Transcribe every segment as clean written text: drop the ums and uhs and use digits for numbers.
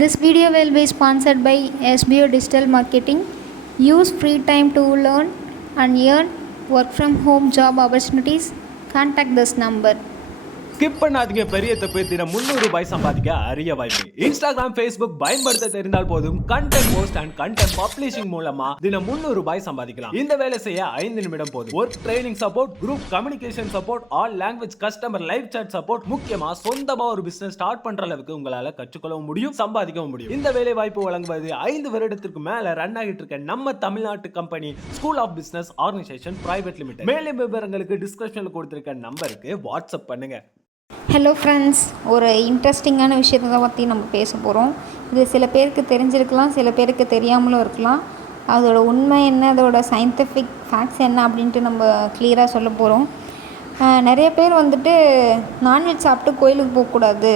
This video will be sponsored by SBO Digital Marketing. Use free time to learn and earn work from home job opportunities. Contact this number. Skip பண்ணாதீங்க. பெரிய தப்பு. தினம் 300 ரூபாய் சம்பாதிக்க அரிய வாய்ப்பு. Instagram, Facebook பயன்படுத்த தெரிந்தால் போதும் content post and content publishing மூலமா தினம் 300 ரூபாய் சம்பாதிக்கலாம். இந்த வேலை செய்ய 5 நிமிடம் போதும். Work training support, group communication support, all language customer live chat support, முக்கியமா சொந்தமா ஒரு பிசினஸ் ஸ்டார்ட் பண்ற அளவுக்கு உங்களால கற்றுக்கொள்ளவும் முடியும், சம்பாதிக்கவும் முடியும். இந்த வேலை வாய்ப்பு வழங்குவது 5 வருடத்திற்கு மேல ரன் ஆகிட்டு இருக்க நம்ம தமிழ்நாட்டு company school of business organisation private limited. மேலும் விவரங்களுக்கு டிஸ்கிரிப்ஷன்ல கொடுத்திருக்க நம்பருக்கு வாட்ஸ்அப் பண்ணுங்க. ஹலோ ஃப்ரெண்ட்ஸ், ஒரு இன்ட்ரெஸ்டிங்கான விஷயத்தை பற்றி நம்ம பேச போகிறோம். இது சில பேருக்கு தெரிஞ்சிருக்கலாம், சில பேருக்கு தெரியாமலும் இருக்கலாம். அதோட உண்மை என்ன, அதோட சயின்டிஃபிக் ஃபேக்ட்ஸ் என்ன அப்படின்ட்டு நம்ம கிளியராக சொல்ல போகிறோம். நிறைய பேர் வந்துட்டு நான்வெஜ் சாப்பிட்டு கோயிலுக்கு போகக்கூடாது,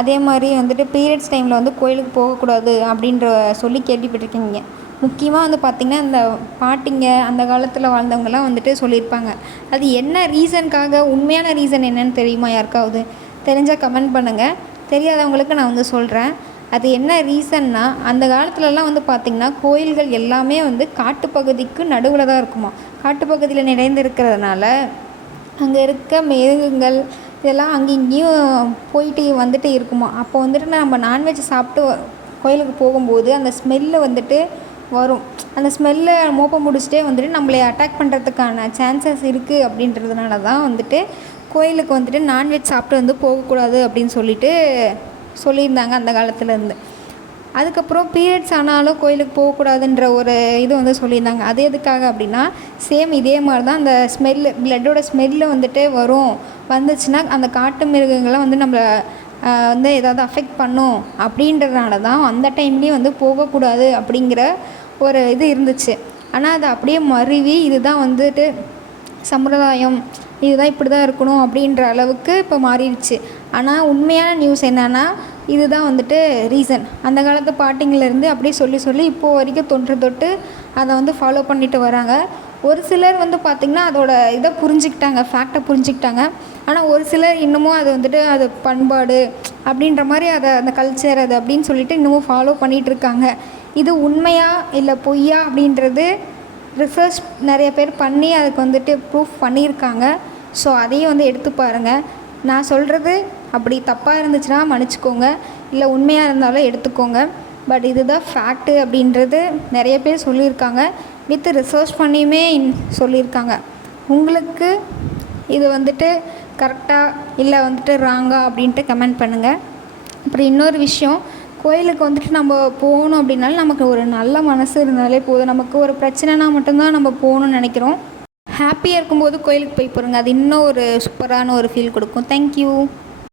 அதே மாதிரி வந்துட்டு பீரியட்ஸ் டைமில் வந்து கோயிலுக்கு போகக்கூடாது அப்படின்ற சொல்லி கேள்விப்பட்டிருக்கீங்க. முக்கியமாக வந்து பார்த்திங்கன்னா இந்த பாட்டிங்க அந்த காலத்தில் வாழ்ந்தவங்கலாம் வந்துட்டு சொல்லியிருப்பாங்க. அது என்ன ரீசனுக்காக, உண்மையான ரீசன் என்னன்னு தெரியுமா யாருக்காவது? தெரிஞ்சால் கமெண்ட் பண்ணுங்கள். தெரியாதவங்களுக்கு நான் வந்து சொல்கிறேன். அது என்ன ரீசன்னா, அந்த காலத்துலலாம் வந்து பார்த்திங்கன்னா கோயில்கள் எல்லாமே வந்து காட்டுப்பகுதிக்கு நடுவில் தான் இருக்குமா. காட்டுப்பகுதியில் நிறைந்திருக்கிறதுனால அங்கே இருக்க மிருகங்கள் இதெல்லாம் அங்கேயும் போயிட்டு வந்துட்டு இருக்குமா. அப்போ வந்துட்டு நம்ம நான்வெஜ் சாப்பிட்டு கோயிலுக்கு போகும்போது அந்த ஸ்மெல்லு வந்துட்டு வரும். அந்த ஸ்மெல்லை மோப்பம் முடிச்சுட்டே வந்துட்டு நம்மளை அட்டாக் பண்ணுறதுக்கான சான்சஸ் இருக்குது. அப்படின்றதுனால தான் வந்துட்டு கோயிலுக்கு வந்துட்டு நான்வெஜ் சாப்பிட்டு வந்து போகக்கூடாது அப்படின்னு சொல்லியிருந்தாங்க அந்த காலத்துலேருந்து. அதுக்கப்புறம் பீரியட்ஸ் ஆனாலும் கோயிலுக்கு போகக்கூடாதுன்ற ஒரு இது வந்து சொல்லியிருந்தாங்க. அது எதுக்காக அப்படின்னா, சேம் இதே மாதிரி தான் அந்த ஸ்மெல்லு, பிளட்டோட ஸ்மெல்லு வந்துட்டு வந்துச்சுன்னா அந்த காட்டு மிருகங்களை வந்து நம்மளை வந்து ஏதாவது அஃபெக்ட் பண்ணும் அப்படின்றதுனால தான் அந்த டைம்லேயும் வந்து போகக்கூடாது அப்படிங்கிற ஒரு இது இருந்துச்சு. ஆனால் அது அப்படியே மருவி இதுதான் வந்துட்டு சம்பிரதாயம், இதுதான் இப்படி தான் இருக்கணும் அப்படின்ற அளவுக்கு இப்போ மாறிடுச்சு. ஆனால் உண்மையான நியூஸ் என்னென்னா, இதுதான் வந்துட்டு ரீசன். அந்த காலத்து பாட்டிங்கிலேருந்து அப்படியே சொல்லி இப்போது வரைக்கும் தொட்டு அதை வந்து ஃபாலோ பண்ணிட்டு வராங்க. ஒரு சிலர் வந்து பார்த்திங்கன்னா அதோட இதை புரிஞ்சுக்கிட்டாங்க, ஃபேக்டை புரிஞ்சுக்கிட்டாங்க. ஆனால் ஒரு சிலர் இன்னமும் அது வந்துட்டு அது பண்பாடு அப்படின்ற மாதிரி அதை அந்த கல்ச்சர் அது அப்படின்னு சொல்லிட்டு இன்னமும் ஃபாலோ பண்ணிகிட்ருக்காங்க. இது உண்மையா இல்லை பொய்யா அப்படின்றது ரிசர்ச் நிறைய பேர் பண்ணி அதுக்கு வந்துட்டு ப்ரூஃப் பண்ணியிருக்காங்க. ஸோ அதையும் வந்து எடுத்து பாருங்கள். நான் சொல்கிறது அப்படி தப்பாக இருந்துச்சுன்னா மன்னிச்சிக்கோங்க, இல்லை உண்மையாக இருந்தாலும் எடுத்துக்கோங்க. பட் இதுதான் ஃபேக்ட்டு அப்படின்றது நிறைய பேர் சொல்லியிருக்காங்க, வித் ரிசர்ச் பண்ணியுமே சொல்லியிருக்காங்க. உங்களுக்கு இது வந்துட்டு கரெக்டாக இல்லை வந்துட்டு ராங்கா அப்படின்ட்டு கமெண்ட் பண்ணுங்கள். அப்புறம் இன்னொரு விஷயம், கோயிலுக்கு வந்துட்டு நம்ம போகணும் அப்படின்னாலும் நமக்கு ஒரு நல்ல மனசு இருந்தாலே போதும். நமக்கு ஒரு பிரச்சனைனா மட்டும்தான் நம்ம போகணும்னு நினைக்கிறோம். ஹாப்பியாக இருக்கும்போது கோயிலுக்கு போய் பாருங்கள், அது இன்னும் ஒரு சூப்பரான ஒரு ஃபீல் கொடுக்கும். தேங்க்யூ.